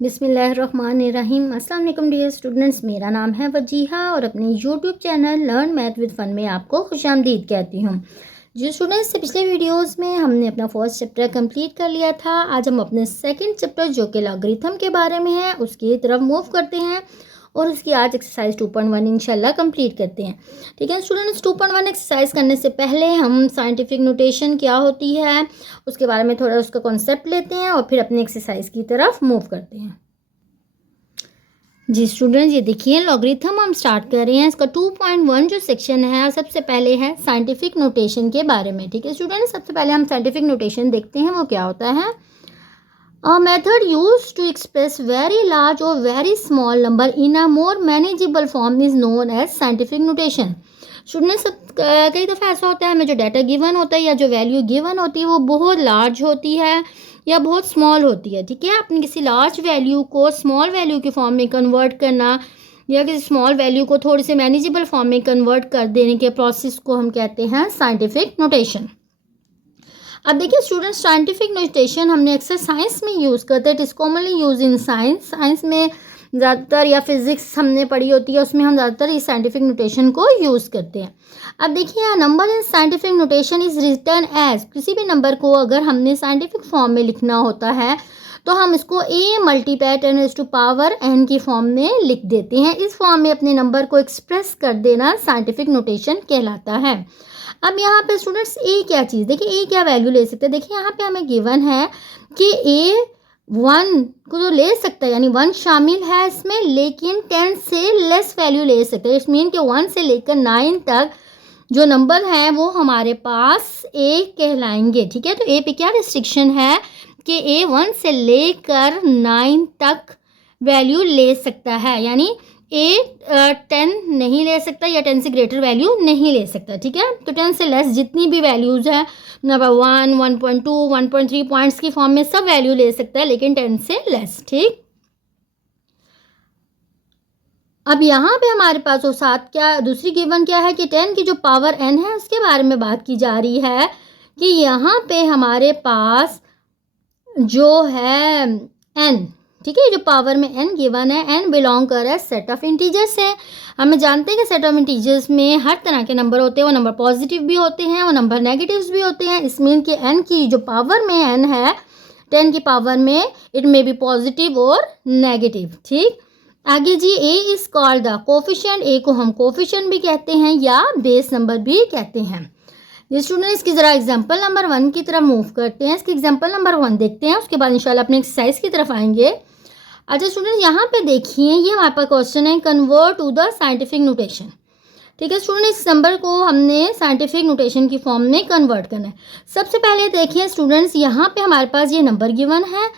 बिस्मिल्लाहिर्रहमानिर्रहीम। अस्सलाम वालेकुम डियर स्टूडेंट्स, मेरा नाम है वजीहा और अपने YouTube channel learn math with fun में आपको खुशामदीद कहती हूँ। जी स्टूडेंट्स, से पिछले वीडियोस में हमने अपना फर्स्ट चैप्टर कंप्लीट कर लिया था। आज हम अपने सेकंड चैप्टर जो कि लॉगरिथम के बारे में है उसकी तरफ मूव करते हैं और उसकी आज एक्सरसाइज 2.1 इंशाल्लाह कंप्लीट करते हैं। ठीक है स्टूडेंट्स, 2.1 एक्सरसाइज करने से पहले हम साइंटिफिक नोटेशन क्या होती है उसके बारे में थोड़ा उसका कॉन्सेप्ट लेते हैं और फिर अपनी एक्सरसाइज की तरफ मूव करते हैं। जी स्टूडेंट्स, ये देखिए लॉगरिथम हम स्टार्ट कर रहे हैं। इसका 2.1 जो सेक्शन है और सबसे पहले है साइंटिफिक नोटेशन के बारे में। ठीक है स्टूडेंट्स, सबसे पहले हम साइंटिफिक नोटेशन देखते हैं वो क्या होता है। A method used to express very large or very small number in a more manageable form is known as scientific notation. Students, कई दफ़ा ऐसा होता है हमें जो डाटा गिवन होता है या जो वैल्यू गिवन होती है वो बहुत लार्ज होती है या बहुत स्मॉल होती है। ठीक है, आपने किसी लार्ज वैल्यू को स्मॉल वैल्यू के फॉर्म में कन्वर्ट करना या किसी स्मॉल वैल्यू को थोड़ी सी मैनेजेबल फॉर्म में कन्वर्ट कर देने के प्रोसेस को हम कहते हैं साइंटिफिक नोटेशन। अब देखिए स्टूडेंट्स, साइंटिफिक नोटेशन हमने अक्सर साइंस में यूज़ करते हैं। It is commonly use in science में ज़्यादातर या फिजिक्स हमने पढ़ी होती है उसमें हम ज़्यादातर इस साइंटिफिक नोटेशन को यूज़ करते हैं। अब देखिए number in scientific notation is written as, किसी भी नंबर को अगर हमने साइंटिफिक फॉर्म में लिखना होता है तो हम इसको a मल्टीप्लाई 10⁻n की फॉर्म में लिख देते हैं। इस फॉर्म में अपने नंबर को एक्सप्रेस कर देना साइंटिफिक नोटेशन कहलाता है। अब यहाँ पे स्टूडेंट्स ए क्या चीज़, देखिए ए क्या वैल्यू ले सकते हैं। देखिए यहाँ पे हमें गिवन है कि ए 1 को तो ले सकता है, यानी 1 शामिल है इसमें, लेकिन 10 से लेस वैल्यू ले सकते हैं। इस मीन कि 1 से लेकर 9 तक जो नंबर हैं वो हमारे पास ए कहलाएंगे। ठीक है, तो ए पे क्या रिस्ट्रिक्शन है कि ए 1 से लेकर 9 तक वैल्यू ले सकता है, यानी ए 10 नहीं ले सकता या 10 से ग्रेटर वैल्यू नहीं ले सकता। ठीक है, तो 10 से लेस जितनी भी वैल्यूज़ है नंबर 1, 1.2, 1.3 पॉइंट्स की फॉर्म में सब वैल्यू ले सकता है, लेकिन 10 से लेस। ठीक, अब यहाँ पे हमारे पास वो साथ क्या दूसरी गिवन क्या है कि 10 की जो पावर n है उसके बारे में बात की जा रही है कि यहाँ पे हमारे पास जो है n, ठीक है, जो पावर में n गिवन है, n बिलोंग कर है सेट ऑफ इंटीजर्स है। हमें जानते हैं कि सेट ऑफ इंटीजर्स में हर तरह के नंबर होते हैं, वो नंबर पॉजिटिव भी होते हैं, वो नंबर नेगेटिव्स भी होते हैं। इस मीन कि n की जो पावर में n है, 10 की पावर में, इट मे बी पॉजिटिव और नेगेटिव। ठीक, आगे जी a is called the coefficient, a को हम कोफिशिएंट भी कहते हैं या बेस नंबर भी कहते हैं। ये स्टूडेंट्स की ज़रा एग्जाम्पल नंबर 1 की तरफ मूव करते हैं। इसकी एग्जाम्पल नंबर 1 देखते हैं, उसके बाद इंशाल्लाह अपने एक्सरसाइज की तरफ आएंगे। अच्छा स्टूडेंट्स, यहाँ पे देखिए ये हमारे पास क्वेश्चन है convert to the scientific notation. ठीक है स्टूडेंट्स, इस नंबर को हमने साइंटिफिक नोटेशन की फॉर्म में कन्वर्ट करना है। सबसे पहले देखिए स्टूडेंट्स, यहाँ पे हमारे पास ये नंबर गिवन है।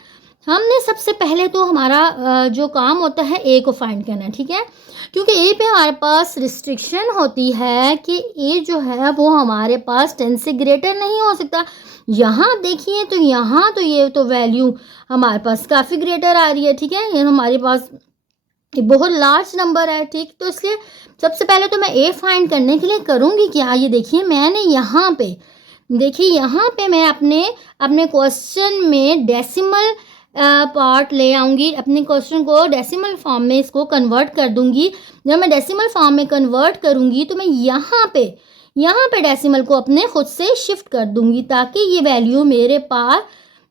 हमने सबसे पहले तो हमारा जो काम होता है ए को फाइंड करना है। ठीक है, क्योंकि ए पे हमारे पास रिस्ट्रिक्शन होती है कि ए जो है वो हमारे पास 10 से ग्रेटर नहीं हो सकता। यहाँ देखिए तो यहाँ तो ये तो वैल्यू हमारे पास काफ़ी ग्रेटर आ रही है। ठीक है, ये हमारे पास बहुत लार्ज नंबर है। ठीक, तो इसलिए सबसे पहले तो मैं ए फाइंड करने के लिए करूँगी क्या, ये देखिए मैंने यहाँ पे, देखिए यहाँ पे मैं अपने क्वेश्चन में डेसिमल पार्ट ले आऊँगी, अपने क्वेश्चन को डेसिमल फॉर्म में इसको कन्वर्ट कर दूँगी। जब मैं डेसिमल फॉर्म में कन्वर्ट करूँगी तो मैं यहाँ पे डेसिमल को अपने खुद से शिफ्ट कर दूँगी ताकि ये वैल्यू मेरे पास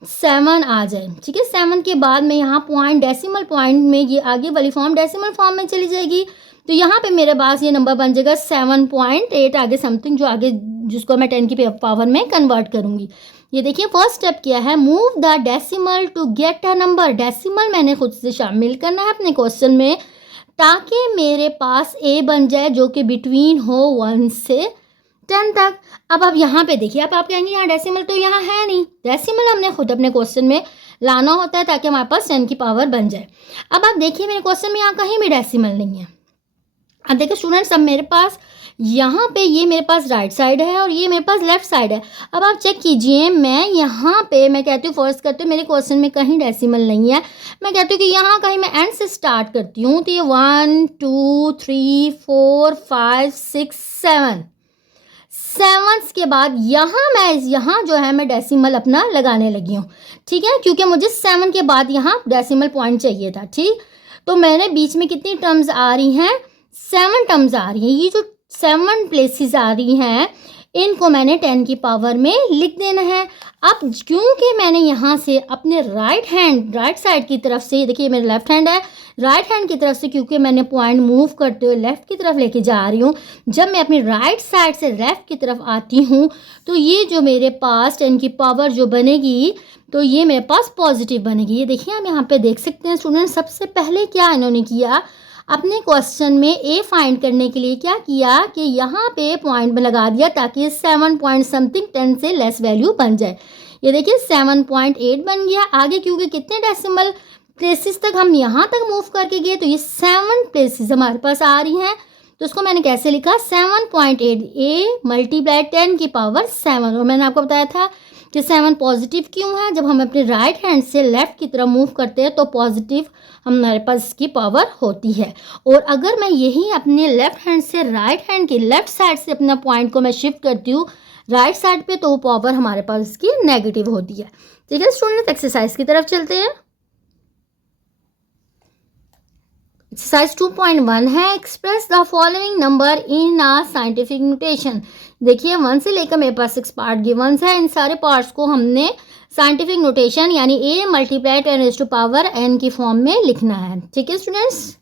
7 आ जाए। ठीक है, 7 के बाद मैं यहाँ पॉइंट डेसिमल पॉइंट में ये आगे वाली फॉर्म डेसिमल फॉर्म में चली जाएगी, तो यहाँ पे मेरे पास ये नंबर बन जाएगा 7.8 आगे समथिंग, जो आगे जिसको मैं 10 की पावर में कन्वर्ट करूँगी। ये देखिए फर्स्ट स्टेप क्या है, move the decimal to get a number. Decimal मैंने खुद से शामिल करना है अपने क्वेश्चन में ताकि मेरे पास ए बन जाए जो कि बिटवीन हो 1 से 10 तक। अब यहाँ पे देखिए, अब आप कहेंगे यहाँ डेसिमल तो यहाँ है नहीं, डेसिमल हमने खुद अपने क्वेश्चन में लाना होता है ताकि हमारे पास 10 की पावर बन जाए। अब आप देखिए मेरे क्वेश्चन में यहाँ कहीं भी डेसिमल नहीं है। अब देखिए स्टूडेंट्स, अब मेरे पास यहाँ पे ये मेरे पास राइट साइड है और ये मेरे पास लेफ्ट साइड है। अब आप चेक कीजिए, मैं यहाँ पे मैं कहती हूँ फर्स्ट करते हुए मेरे क्वेश्चन में कहीं डेसिमल नहीं है। मैं कहती हूँ कि यहाँ कहीं मैं एंड से स्टार्ट करती हूँ, तो ये 1 2 3 4 5 6 7 7 के बाद यहाँ जो है मैं डेसिमल अपना लगाने लगी हूँ, ठीक है, क्योंकि मुझे 7 के बाद यहाँ डेसिमल पॉइंट चाहिए था, ठीक। तो मैंने बीच में कितनी टर्म्स आ रही हैं, 7 टर्म्स आ रही हैं। ये जो 7 प्लेसेस आ रही हैं इनको मैंने 10 की पावर में लिख देना है। अब क्योंकि मैंने यहाँ से अपने राइट साइड की तरफ से, देखिए मेरा लेफ्ट हैंड है, राइट हैंड की तरफ से क्योंकि मैंने पॉइंट मूव करते हुए लेफ़्ट की तरफ लेके जा रही हूँ, जब मैं अपनी राइट साइड से लेफ़्ट की तरफ आती हूँ तो ये जो मेरे पास 10 की पावर जो बनेगी तो ये मेरे पास पॉजिटिव बनेगी। ये देखिए हम यहाँ पे देख सकते हैं स्टूडेंट, सबसे पहले क्या इन्होंने किया, अपने क्वेश्चन में ए फाइंड करने के लिए क्या किया कि यहाँ पे पॉइंट में लगा दिया ताकि 7 पॉइंट समथिंग 10 से लेस वैल्यू बन जाए। ये देखिए 7.8 बन गया। आगे क्योंकि कितने डेसिमल प्लेसेस तक हम यहाँ तक मूव करके गए तो ये 7 प्लेसेस हमारे पास आ रही हैं। तो उसको मैंने कैसे लिखा, 7.8 ए मल्टीप्लाई 10 की पावर 7। और मैंने आपको बताया था कि 7 पॉजिटिव क्यों है, जब हम अपने राइट हैंड से लेफ़्ट की तरफ मूव करते हैं तो पॉजिटिव हमारे पास इसकी पावर होती है। और अगर मैं यही अपने लेफ़्ट हैंड से राइट हैंड की लेफ़्ट साइड से अपना पॉइंट को मैं शिफ्ट करती हूँ राइट साइड पे तो वो पावर हमारे पास इसकी नेगेटिव होती है। ठीक है स्टूडेंट, एक्सरसाइज की तरफ चलते हैं। एक्सरसाइज 2.1 है, express the following number in a scientific notation. देखिए 1 से लेकर मेरे पास 6 पार्ट गिवन्स है, इन सारे पार्ट्स को हमने साइंटिफिक नोटेशन यानी a मल्टीप्लाई 10⁻n की फॉर्म में लिखना है। ठीक है स्टूडेंट्स,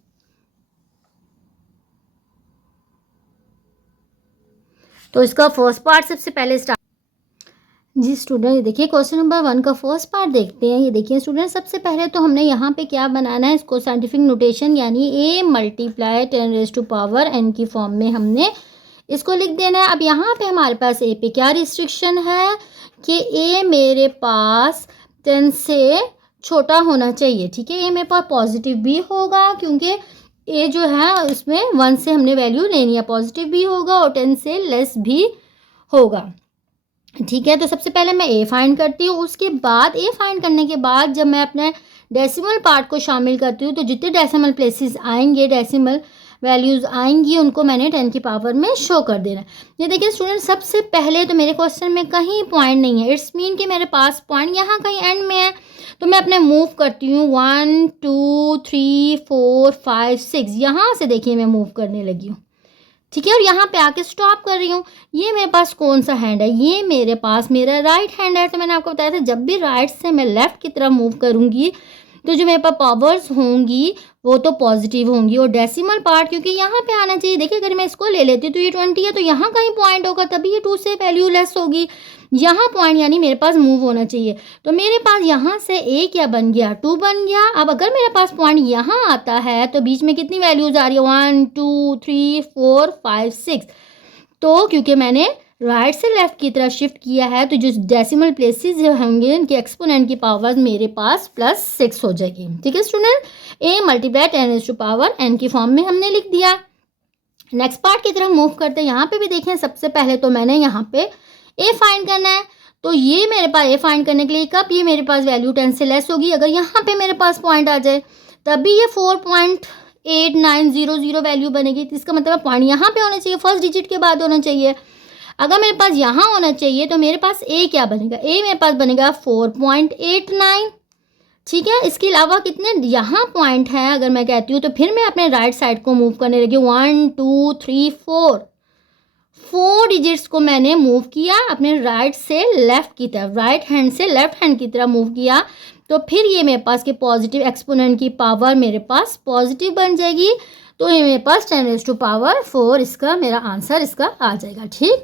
तो इसका फर्स्ट पार्ट सबसे पहले स्टार्ट। जी स्टूडेंट, देखिए क्वेश्चन नंबर 1 का फर्स्ट पार्ट देखते हैं। ये देखिए स्टूडेंट, सबसे पहले तो हमने यहाँ पे क्या बनाना है, इसको साइंटिफिक नोटेशन यानी a मल्टीप्लाई 10⁻n की फॉर्म में हमने इसको लिख देना है। अब यहाँ पे हमारे पास a पे क्या रिस्ट्रिक्शन है कि a मेरे पास 10 से छोटा होना चाहिए। ठीक है, a मेरे पास पॉजिटिव भी होगा क्योंकि a जो है उसमें 1 से हमने वैल्यू लेनी है, पॉजिटिव भी होगा और 10 से लेस भी होगा। ठीक है, तो सबसे पहले मैं ए फाइंड करती हूँ, उसके बाद ए फाइंड करने के बाद जब मैं अपने डेसिमल पार्ट को शामिल करती हूँ तो जितने डेसिमल प्लेसेस आएंगे, डेसिमल वैल्यूज़ आएंगी, उनको मैंने 10 की पावर में शो कर देना है। ये देखिए स्टूडेंट, सबसे पहले तो मेरे क्वेश्चन में कहीं पॉइंट नहीं है, इट्स मीन कि मेरे पास पॉइंट यहाँ कहीं एंड में है। तो मैं अपने मूव करती हूँ 1 2 3 4 5 6, यहाँ से देखिए मैं मूव करने लगी हूँ। ठीक है, और यहाँ पे आके स्टॉप कर रही हूँ। ये मेरे पास कौन सा हैंड है, ये मेरे पास मेरा राइट हैंड है। तो मैंने आपको बताया था जब भी राइट से मैं लेफ़्ट की तरफ मूव करूँगी तो जो मेरे पास पावर्स होंगी वो तो पॉजिटिव होंगी। और डेसिमल पार्ट क्योंकि यहाँ पे आना चाहिए, देखिए अगर मैं इसको ले लेती तो ये 20 है तो यहाँ कहीं पॉइंट होगा तभी ये 2 से वैल्यू लेस होगी। यहाँ पॉइंट यानी मेरे पास मूव होना चाहिए। तो मेरे पास यहाँ से a क्या बन गया, 2 बन गया। अब अगर मेरे पास पॉइंट यहाँ आता है तो बीच में कितनी वैल्यूज आ रही है, 1 2 3 4 5 6। तो क्योंकि मैंने राइट से लेफ़्ट की तरफ शिफ्ट किया है तो जो डेसिमल प्लेसेस जो होंगे उनके एक्सपोनेंट की पावर मेरे पास +6 हो जाएगी। ठीक है स्टूडेंट, a मल्टीप्लाई 10⁻n की फॉर्म में हमने लिख दिया। नेक्स्ट पार्ट की तरफ मूव करते हैं। यहाँ पे भी देखें, सबसे पहले तो मैंने यहाँ पे a फाइंड करना है। तो ये मेरे पास a फाइंड करने के लिए कब ये मेरे पास वैल्यू 10 से लेस होगी, अगर यहाँ पे मेरे पास पॉइंट आ जाए तभी ये 4.8900 वैल्यू बनेगी। तो इसका मतलब पॉइंट यहाँ पे होना चाहिए, फर्स्ट डिजिट के बाद होना चाहिए। अगर मेरे पास यहाँ होना चाहिए तो मेरे पास a क्या बनेगा, a मेरे पास बनेगा 4.89। ठीक है, इसके अलावा कितने यहाँ पॉइंट हैं अगर मैं कहती हूँ तो फिर मैं अपने राइट साइड को मूव करने लगी, 1 2 3 4 डिजिट्स को मैंने मूव किया अपने राइट से लेफ़्ट की तरफ, राइट हैंड से लेफ़्ट हैंड की तरफ मूव किया। तो फिर ये मेरे पास के पॉजिटिव एक्सपोनेंट की पावर मेरे पास पॉजिटिव बन जाएगी। तो ये मेरे पास 10⁻4 इसका मेरा आंसर इसका आ जाएगा। ठीक,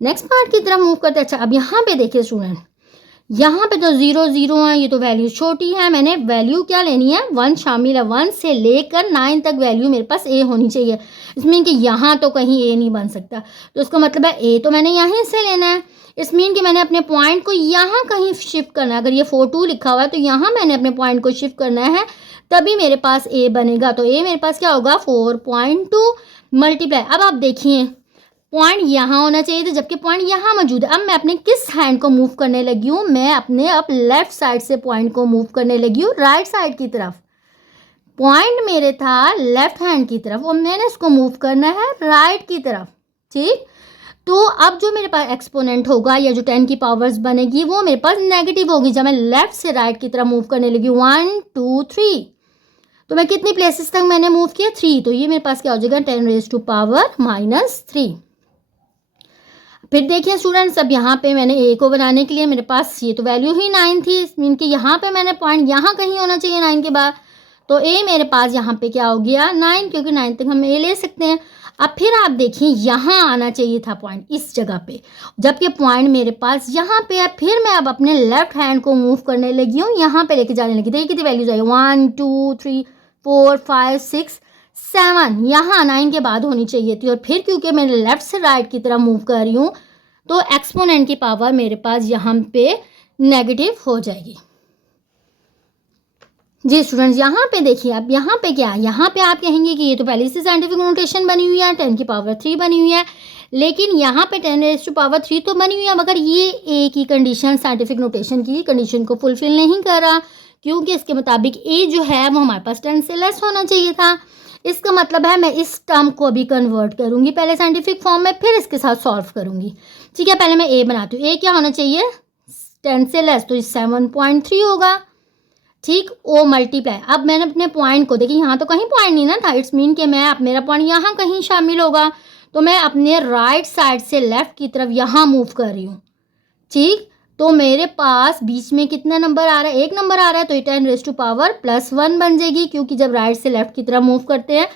नेक्स्ट पार्ट की तरफ मूव करते हैं। अच्छा, अब यहाँ पे देखिए स्टूडेंट, यहाँ पे तो 0 0 है, ये तो वैल्यू छोटी है। मैंने वैल्यू क्या लेनी है, 1 शामिल है, 1 से लेकर 9 तक वैल्यू मेरे पास a होनी चाहिए। इसमें कि यहाँ तो कहीं a नहीं बन सकता, तो इसका मतलब है a तो मैंने यहीं से लेना है। इस मीन कि मैंने अपने पॉइंट को यहाँ कहीं शिफ्ट करना है। अगर ये 4 2 लिखा हुआ है तो यहाँ मैंने अपने पॉइंट को शिफ्ट करना है तभी मेरे पास a बनेगा। तो a मेरे पास क्या होगा, 4.2 मल्टीप्लाई। अब आप देखिए पॉइंट यहाँ होना चाहिए था जबकि पॉइंट यहाँ मौजूद है। अब मैं अपने किस हैंड को मूव करने लगी हूँ, मैं अपने अब लेफ्ट साइड से पॉइंट को मूव करने लगी हूँ राइट साइड की तरफ। पॉइंट मेरे था लेफ्ट हैंड की तरफ और मैंने इसको मूव करना है राइट की तरफ। ठीक, तो अब जो मेरे पास एक्सपोनेंट होगा या जो 10 की पावर्स बनेगी वो मेरे पास नेगेटिव होगी जब मैं लेफ्ट से राइट की तरफ मूव करने लगी 1 2 3। तो मैं कितनी प्लेसेस तक मैंने मूव किया 3, तो ये मेरे पास क्या हो जाएगा 10 रेज़ टू पावर -3। फिर देखिए स्टूडेंट्स, अब यहाँ पे मैंने ए को बनाने के लिए मेरे पास ये तो वैल्यू ही 9 थी, मीन कि यहाँ पे मैंने पॉइंट यहाँ कहीं होना चाहिए 9 के बाद, तो ए मेरे पास यहाँ पे क्या हो गया 9, क्योंकि 9 तक हम ए ले सकते हैं। अब फिर आप देखिए यहाँ आना चाहिए था पॉइंट इस जगह पे, जबकि पॉइंट मेरे पास यहाँ पे है। फिर मैं अब अपने लेफ्ट हैंड को मूव करने लगी हूँ, यहाँ पे लेके जाने लगी। देखिए कितनी वैल्यूज आई 1 2 3 4 5 6 7, यहाँ 9 के बाद होनी चाहिए थी। और फिर क्योंकि मैं लेफ्ट से राइट की तरफ मूव कर रही हूँ तो एक्सपोनेंट की पावर मेरे पास यहाँ पे नेगेटिव हो जाएगी। जी स्टूडेंट्स, यहाँ पे देखिए, अब यहाँ पे क्या है, यहाँ पे आप कहेंगे कि ये तो पहले से साइंटिफिक नोटेशन बनी हुई है, 10 की पावर 3 बनी हुई है, लेकिन यहाँ पे 10 रेज़ टू पावर 3 तो बनी हुई है, मगर ये ए की कंडीशन, साइंटिफिक नोटेशन की कंडीशन को फुलफिल नहीं कर रहा, क्योंकि इसके मुताबिक ए जो है वो हमारे पास 10 से लेस होना चाहिए था। इसका मतलब है मैं इस टर्म को अभी कन्वर्ट करूँगी पहले साइंटिफिक फॉर्म में, फिर इसके साथ सॉल्व करूँगी। ठीक है, पहले मैं ए बनाती हूँ। ए क्या होना चाहिए 10 से लेस, तो 7.3 होगा। ठीक, ओ मल्टीप्लाई, अब मैंने अपने पॉइंट को, देखिए यहाँ तो कहीं पॉइंट नहीं ना था, इट्स मीन कि मैं, अब मेरा पॉइंट यहाँ कहीं शामिल होगा, तो मैं अपने राइट साइड से लेफ्ट की तरफ यहाँ मूव कर रही हूँ। ठीक, तो मेरे पास बीच में कितना नंबर आ रहा है, एक नंबर आ रहा है, तो ये 10 रेज़ टू पावर +1 बन जाएगी, क्योंकि जब राइट से लेफ्ट की तरफ मूव करते हैं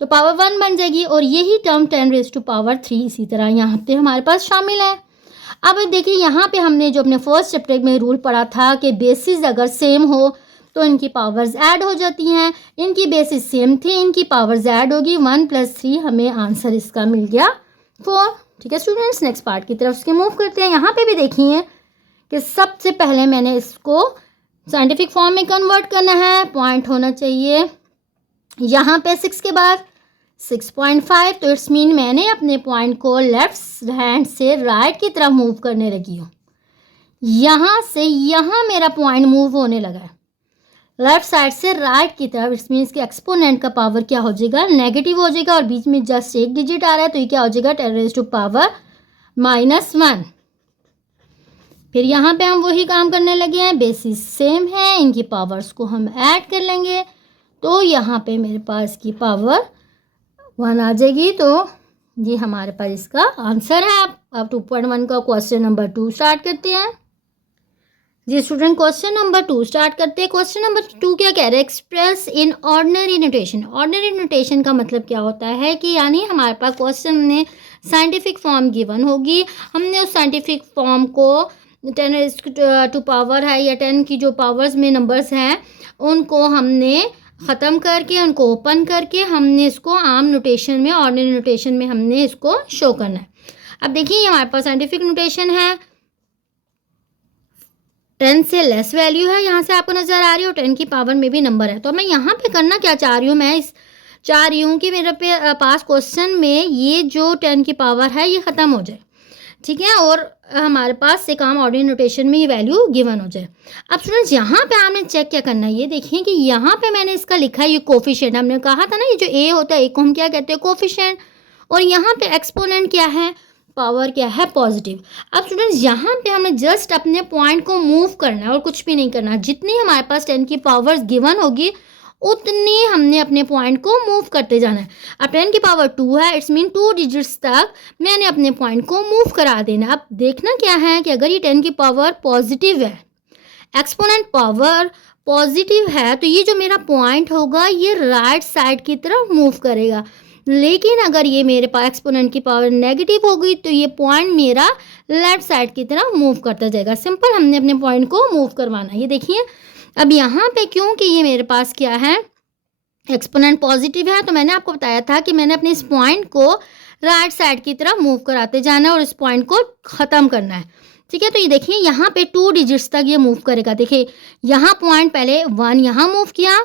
तो पावर 1 बन जाएगी। और यही टर्म 10 रेज़ टू पावर 3 इसी तरह यहाँ पे हमारे पास शामिल है। अब देखिए यहाँ पे हमने जो अपने फर्स्ट चैप्टर में रूल पढ़ा था कि बेसिस अगर सेम हो तो इनकी पावर्स ऐड हो जाती हैं, इनकी बेसिस सेम थी, इनकी पावर्स ऐड होगी, 1 + 3, हमें आंसर इसका मिल गया 4। ठीक है स्टूडेंट्स, नेक्स्ट पार्ट की तरफ उसके मूव करते हैं। यहाँ पे भी देखिए कि सबसे पहले मैंने इसको साइंटिफिक फॉर्म में कन्वर्ट करना है। पॉइंट होना चाहिए यहाँ पे 6 के बाद 6.5, तो इट्स मीन मैंने अपने पॉइंट को लेफ्ट हैंड से राइट की तरफ मूव करने लगी हूँ। यहाँ से यहाँ मेरा पॉइंट मूव होने लगा है लेफ्ट साइड से राइट की तरफ, इट्स मीन इसके एक्सपोनेंट का पावर क्या हो जाएगा नेगेटिव हो जाएगा, और बीच में जस्ट एक डिजिट आ रहा है, तो ये क्या हो जाएगा 10 रेज़ टू पावर -1। फिर यहाँ पे हम वही काम करने लगे हैं, बेसिस सेम है, इनकी पावर्स को हम ऐड कर लेंगे, तो यहाँ पे मेरे पास की पावर 1 आ जाएगी। तो ये हमारे पास इसका आंसर है। अब 2.1 का क्वेश्चन नंबर 2 स्टार्ट करते हैं। जी स्टूडेंट, क्वेश्चन नंबर 2 स्टार्ट करते हैं। क्वेश्चन नंबर 2 क्या कह रहे हैं, express in ordinary notation. Ordinary notation का मतलब क्या होता है कि यानी हमारे पास क्वेश्चन में साइंटिफिक फॉर्म गिवन होगी, हमने उस साइंटिफिक फॉर्म को 10 रेज़ टू पावर है या 10 की जो पावर्स में नंबर्स हैं उनको हमने ख़त्म करके, उनको ओपन करके हमने इसको आम नोटेशन में, ऑर्डिनरी नोटेशन में हमने इसको शो करना है। अब देखिए हमारे पास साइंटिफिक नोटेशन है, 10 से लेस वैल्यू है, यहाँ से आपको नज़र आ रही है, और 10 की पावर में भी नंबर है। तो मैं यहाँ पे करना क्या चाह रही हूँ, मैं चाह रही हूँ कि मेरे पास क्वेश्चन में ये जो 10 की पावर है ये ख़त्म हो जाए। ठीक है, और हमारे पास से काम ऑर्डिनरी नोटेशन में ये वैल्यू गिवन हो जाए। अब स्टूडेंट्स यहाँ पे आपने चेक क्या करना है, ये देखिए कि यहाँ पे मैंने इसका लिखा है ये कोफिशिएंट, हमने कहा था ना ये जो ए होता है, ए को हम क्या कहते हैं कोफिशिएंट, और यहाँ पे एक्सपोनेंट क्या है, पावर क्या है पॉजिटिव। अब स्टूडेंट्स यहाँ पे हमें जस्ट अपने पॉइंट को मूव करना है और कुछ भी नहीं करना। जितनी हमारे पास 10 की पावर्स गिवन होगी उतनी हमने अपने पॉइंट को मूव करते जाना है। अब 10 की पावर 2 है, इट्स मीन 2 डिजिट्स तक मैंने अपने पॉइंट को मूव करा देना। अब देखना क्या है कि अगर ये 10 की पावर पॉजिटिव है, एक्सपोनेंट पावर पॉजिटिव है, तो ये जो मेरा पॉइंट होगा ये राइट साइड की तरफ मूव करेगा। लेकिन अगर ये मेरे पास एक्सपोनेंट की पावर नेगेटिव हो गई तो ये पॉइंट मेरा लेफ्ट साइड की तरफ मूव करता जाएगा। सिंपल, हमने अपने पॉइंट को मूव करवाना है। ये देखिए अब यहाँ पे क्योंकि ये मेरे पास क्या है एक्सपोनेंट पॉजिटिव है, तो मैंने आपको बताया था कि मैंने अपने इस पॉइंट को राइट साइड की तरफ मूव कराते जाना है और इस पॉइंट को ख़त्म करना है। ठीक है, तो ये देखिए यहाँ पे 2 डिजिट्स तक ये मूव करेगा। देखिए यहाँ पॉइंट पहले 1 यहाँ मूव किया,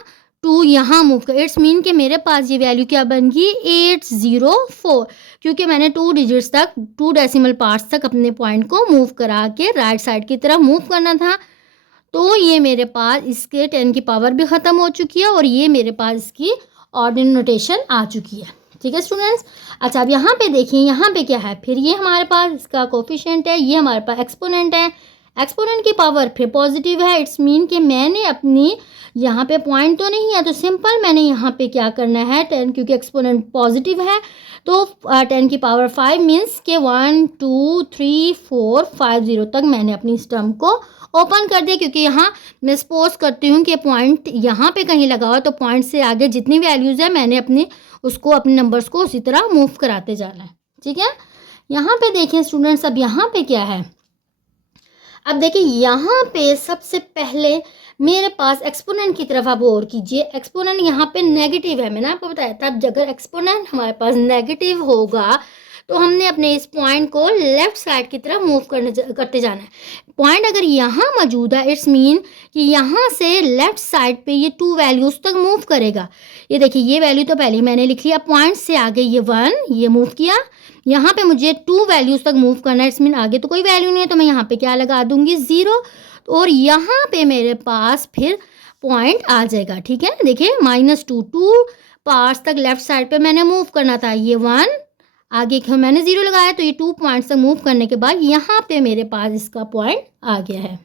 2 यहाँ मूव किया, इट्स मीन कि मेरे पास ये वैल्यू क्या बन गई 804, क्योंकि मैंने 2 डिजिट्स तक 2 डेसिमल पार्ट्स तक अपने पॉइंट को मूव करा के राइट साइड की तरफ मूव करना था। तो ये मेरे पास इसके 10 की पावर भी ख़त्म हो चुकी है और ये मेरे पास इसकी ऑर्डिनरी नोटेशन आ चुकी है। ठीक है स्टूडेंट्स। अच्छा अब यहाँ पे देखिए, यहाँ पे क्या है, फिर ये हमारे पास इसका कोफिशिएंट है, ये हमारे पास एक्सपोनेंट है, एक्सपोनेंट की पावर फिर पॉजिटिव है। इट्स मीन कि मैंने अपनी यहाँ पे पॉइंट तो नहीं है, तो सिंपल मैंने यहाँ पे क्या करना है 10, क्योंकि एक्सपोनेंट पॉजिटिव है तो 10 की पावर 5 मीन्स के 1 2 3 4 5 0 तक मैंने अपनी स्टम्प को ओपन कर दिया, क्योंकि यहाँ मैं सपोज करती हूँ कि पॉइंट यहाँ पे कहीं लगा हो, तो पॉइंट से आगे जितनी वैल्यूज़ है मैंने अपने नंबर्स को उसी तरह मूव कराते जाना है। ठीक है, यहाँ पे देखिए स्टूडेंट्स, अब यहाँ पे क्या है, अब देखिए यहाँ पे सबसे पहले मेरे पास एक्सपोनेंट की तरफ आप गौर कीजिए। एक्सपोनेंट यहाँ पे नेगेटिव है, मैंने आपको बताया था अगर एक्सपोनेंट हमारे पास नेगेटिव होगा तो हमने अपने इस पॉइंट को लेफ्ट साइड की तरफ मूव करते जाना है। पॉइंट अगर यहाँ मौजूद है, इट्स मीन कि यहाँ से लेफ्ट साइड पे ये 2 वैल्यूज़ तक मूव करेगा। ये देखिए ये वैल्यू तो पहले ही मैंने लिख लिया, पॉइंट से आगे ये 1 ये मूव किया, यहाँ पे मुझे 2 वैल्यूज़ तक मूव करना है, इट्स मीन आगे तो कोई वैल्यू नहीं है, तो मैं यहाँ पे क्या लगा दूंगी 0, और यहाँ पे मेरे पास फिर पॉइंट आ जाएगा। ठीक है, देखिए -2 पार्ट्स तक लेफ्ट साइड पे मैंने मूव करना था, ये 1 आगे क्यों मैंने 0 लगाया, तो ये 2 पॉइंट्स तक मूव करने के बाद यहाँ पे मेरे पास इसका पॉइंट आ गया है।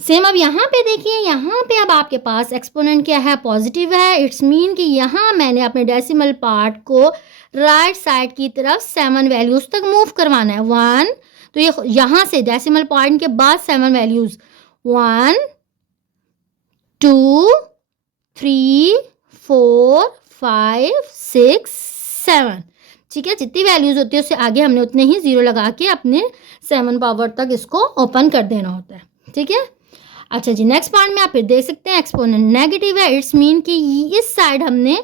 सेम अब यहाँ पे देखिए, यहाँ पे अब आपके पास एक्सपोनेंट क्या है, पॉजिटिव है। इट्स मीन कि यहाँ मैंने अपने डेसिमल पार्ट को राइट साइड की तरफ 7 वैल्यूज़ तक मूव करवाना है। 1 तो ये यहाँ से डेसिमल पॉइंट के बाद 7 वैल्यूज़ 1 2 3 4 5 6 7, ठीक है, जितनी वैल्यूज़ होती है उससे आगे हमने उतने ही 0 लगा के अपने 7 पावर तक इसको ओपन कर देना होता है। ठीक है, अच्छा जी, नेक्स्ट पार्ट में आप फिर देख सकते हैं एक्सपोनेंट नेगेटिव है। इट्स मीन कि इस साइड हमने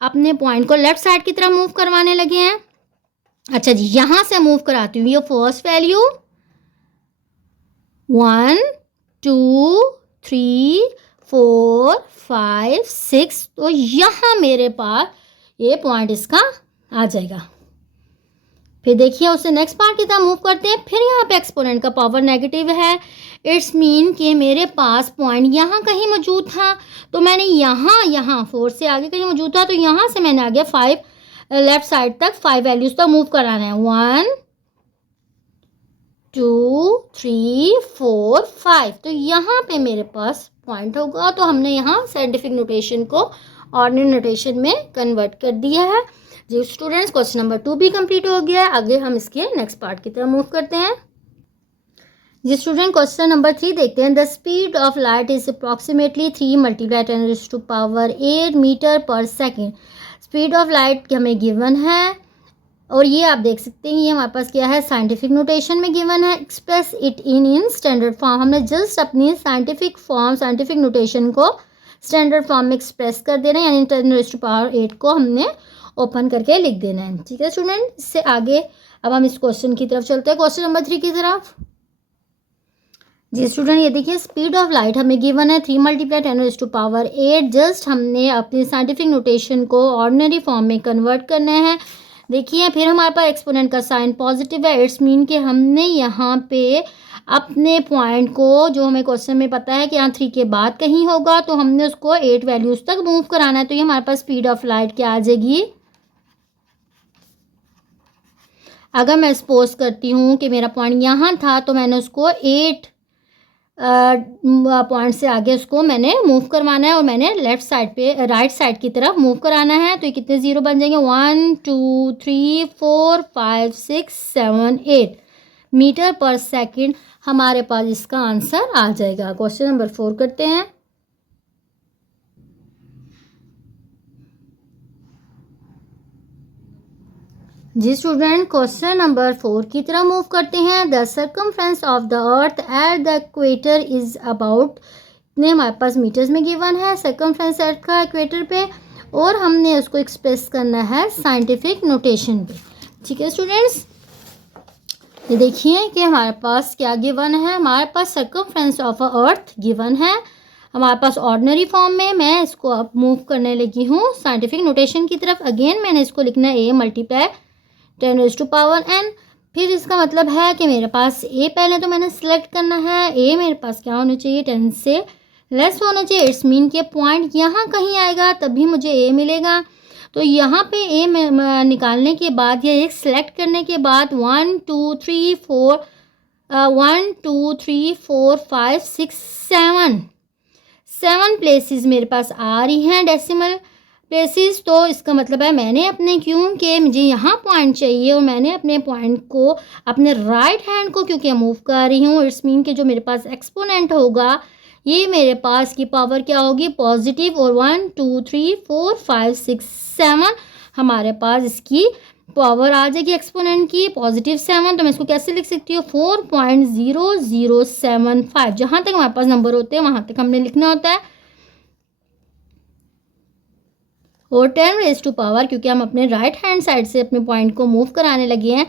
अपने पॉइंट को लेफ्ट साइड की तरफ मूव करवाने लगे हैं। अच्छा जी, यहाँ से मूव कराती हूँ, ये फर्स्ट वैल्यू 1 2 3 4 5 6, तो यहाँ मेरे पास ये पॉइंट इसका आ जाएगा। फिर देखिए उसे नेक्स्ट पार्ट की तरह मूव करते हैं, फिर यहाँ पे एक्सपोनेंट का पावर नेगेटिव है। इट्स मीन कि मेरे पास पॉइंट यहाँ कहीं मौजूद था, तो मैंने यहाँ 4 से आगे कहीं मौजूद था, तो यहाँ से मैंने आगे 5 लेफ्ट साइड तक 5 वैल्यूज़ तक मूव कराना है। 1 2 3 4 5, तो यहाँ पे मेरे पास पॉइंट होगा, तो हमने यहाँ साइंटिफिक नोटेशन को ऑर्डिनरी नोटेशन में कन्वर्ट कर दिया है। जी स्टूडेंट्स, क्वेश्चन नंबर 2 भी कंप्लीट हो गया है। आगे हम इसके नेक्स्ट पार्ट की तरफ मूव करते हैं। जी स्टूडेंट, क्वेश्चन नंबर 3 देखते हैं। The speed of light is approximately 3 × 10⁸ metre per second. Speed of light हमें गिवन है, और ये आप देख सकते हैं ये हमारे पास क्या है, साइंटिफिक नोटेशन में गिवन है। Express it in standard form, हमने जस्ट अपनी साइंटिफिक नोटेशन को स्टैंडर्ड फॉर्म में एक्सप्रेस कर देना है, यानी 10⁸ को हमने ओपन करके लिख देना है। ठीक है स्टूडेंट, इससे आगे अब हम इस क्वेश्चन की तरफ चलते हैं, क्वेश्चन नंबर 3 की तरफ। जी स्टूडेंट, ये देखिए स्पीड ऑफ लाइट हमें गिवन है 3 × 10⁸। जस्ट हमने अपनी साइंटिफिक नोटेशन को ऑर्डिनरी फॉर्म में कन्वर्ट करना है। देखिए फिर हमारे पास एक्सपोनेंट का साइन पॉजिटिव है। इट्स मीन कि हमने यहाँ पे अपने पॉइंट को, जो हमें क्वेश्चन में पता है कि यहाँ 3 के बाद कहीं होगा, तो हमने उसको 8 वैल्यूज़ तक मूव कराना है। तो ये हमारे पास स्पीड ऑफ लाइट क्या आ जाएगी, अगर मैं सपोज करती हूँ कि मेरा पॉइंट यहाँ था, तो मैंने उसको 8 पॉइंट से आगे उसको मैंने मूव करवाना है, और मैंने लेफ्ट साइड पे राइट साइड की तरफ मूव कराना है। तो ये कितने 0 बन जाएंगे, 1 2 3 4 5 6 7 8 मीटर पर सेकेंड हमारे पास इसका आंसर आ जाएगा। क्वेश्चन नंबर 4 करते हैं। जी स्टूडेंट, क्वेश्चन नंबर 4 की तरफ मूव करते हैं। The circumference of the earth at the equator is about, इतने हमारे पास मीटर्स में गिवन है सर्कमफ्रेंस अर्थ का इक्वेटर पे, और हमने उसको एक्सप्रेस करना है साइंटिफिक नोटेशन पे। ठीक है स्टूडेंट्स, ये देखिए कि हमारे पास क्या गिवन है, हमारे पास सर्कमफ्रेंस ऑफ अर्थ गिवन है हमारे पास ऑर्डिनरी फॉर्म में। मैं इसको अब मूव करने लगी हूँ साइंटिफिक नोटेशन की तरफ। अगेन मैंने इसको लिखना है a × 10⁻n। फिर इसका मतलब है कि मेरे पास a पहले तो मैंने सेलेक्ट करना है, a मेरे पास क्या होना चाहिए, 10 से लेस होना चाहिए। इट्स मीन के पॉइंट यहाँ कहीं आएगा तभी मुझे a मिलेगा। तो यहाँ पे ए निकालने के बाद या एक सेलेक्ट करने के बाद 1 2 3 4 1 2 3 4 5 6 7 प्लेसेस मेरे पास आ रही हैं डेसिमल प्लेसेस। तो इसका मतलब है मैंने अपने, क्योंकि मुझे यहाँ पॉइंट चाहिए और मैंने अपने पॉइंट को अपने राइट हैंड को क्योंकि मूव कर रही हूँ, इट्स मीन कि जो मेरे पास एक्सपोनेंट होगा ये मेरे पास की पावर क्या होगी, पॉजिटिव। और 1 2 3 4 5 6 7 हमारे पास इसकी पावर आ जाएगी एक्सपोनेंट की पॉजिटिव 7। तो मैं इसको कैसे लिख सकती हूँ, 4.0075। जहाँ तक हमारे पास नंबर होते हैं वहाँ तक हमने लिखना होता है। और 10 रेज़ टू पावर, क्योंकि हम अपने राइट हैंड साइड से अपने पॉइंट को मूव कराने लगे हैं,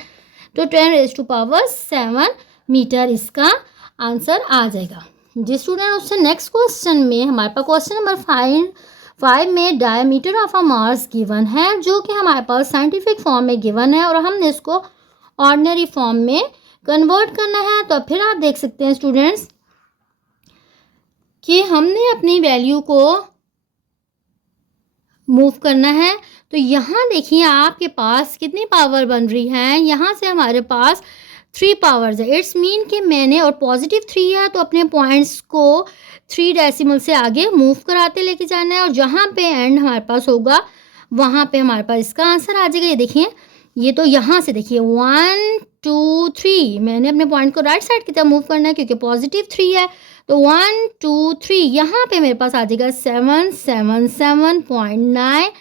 तो 10 रेज़ टू पावर 7 मीटर इसका आंसर आ जाएगा। जी स्टूडेंट, उससे नेक्स्ट क्वेश्चन में हमारे पास क्वेश्चन नंबर 5 में diameter of a mass given है, जो कि हमारे पास साइंटिफिक फॉर्म में गिवन है और हमने इसको ऑर्डिनरी फॉर्म में कन्वर्ट करना है। तो फिर आप देख सकते हैं स्टूडेंट्स कि हमने अपनी वैल्यू को मूव करना है। तो यहाँ देखिए आपके पास कितनी पावर बन रही है, यहाँ से हमारे पास 3 पावर्स है। इट्स मीन कि मैंने, और पॉजिटिव 3 है तो अपने पॉइंट्स को 3 डेसिमल से आगे मूव कराते लेके जाना है, और जहाँ पे एंड हमारे पास होगा वहाँ पे हमारे पास इसका आंसर आ जाएगा। ये देखिए, ये तो यहाँ से देखिए 1 2 3 मैंने अपने पॉइंट को राइट साइड की तरफ मूव करना है क्योंकि पॉजिटिव 3 है। तो 1 2 3 यहाँ पे मेरे पास आ जाएगा 777.9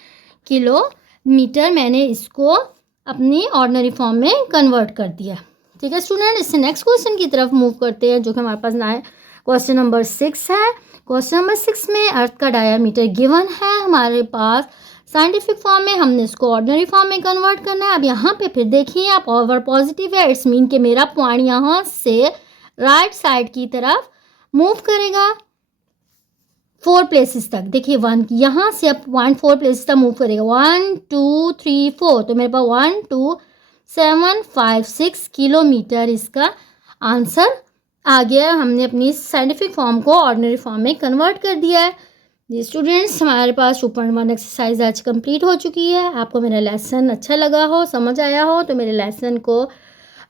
किलोमीटर। मैंने इसको अपनी ऑर्डिनरी फॉर्म में कन्वर्ट कर दिया। ठीक है स्टूडेंट, इससे नेक्स्ट क्वेश्चन की तरफ मूव करते हैं, जो कि हमारे पास क्वेश्चन नंबर 6 है। क्वेश्चन नंबर 6 में अर्थ का डायमीटर गिवन है हमारे पास साइंटिफिक फॉर्म में, हमने इसको ऑर्डिनरी फॉर्म में कन्वर्ट करना है। अब यहाँ पे फिर देखिए आप ओवर पॉजिटिव है, इट्स मीन कि मेरा पॉइंट यहाँ से राइट साइड की तरफ मूव करेगा 4 प्लेसेस तक। देखिए 1 यहाँ से अब पॉइंट 4 प्लेसेस तक मूव करेगा, 1 2 3 4। तो मेरे पास 12756 किलोमीटर इसका आंसर आ गया। हमने अपनी साइंटिफिक फॉर्म को ऑर्डिनरी फॉर्म में कन्वर्ट कर दिया है। जी स्टूडेंट्स, हमारे पास 2.1 एक्सरसाइज आज कंप्लीट हो चुकी है। आपको मेरा लेसन अच्छा लगा हो, समझ आया हो तो मेरे लेसन को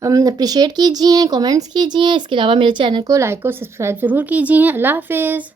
अप्रिशिएट कीजिए, कमेंट्स कीजिए। इसके अलावा मेरे चैनल को लाइक और सब्सक्राइब ज़रूर कीजिए। अल्लाह हाफिज़।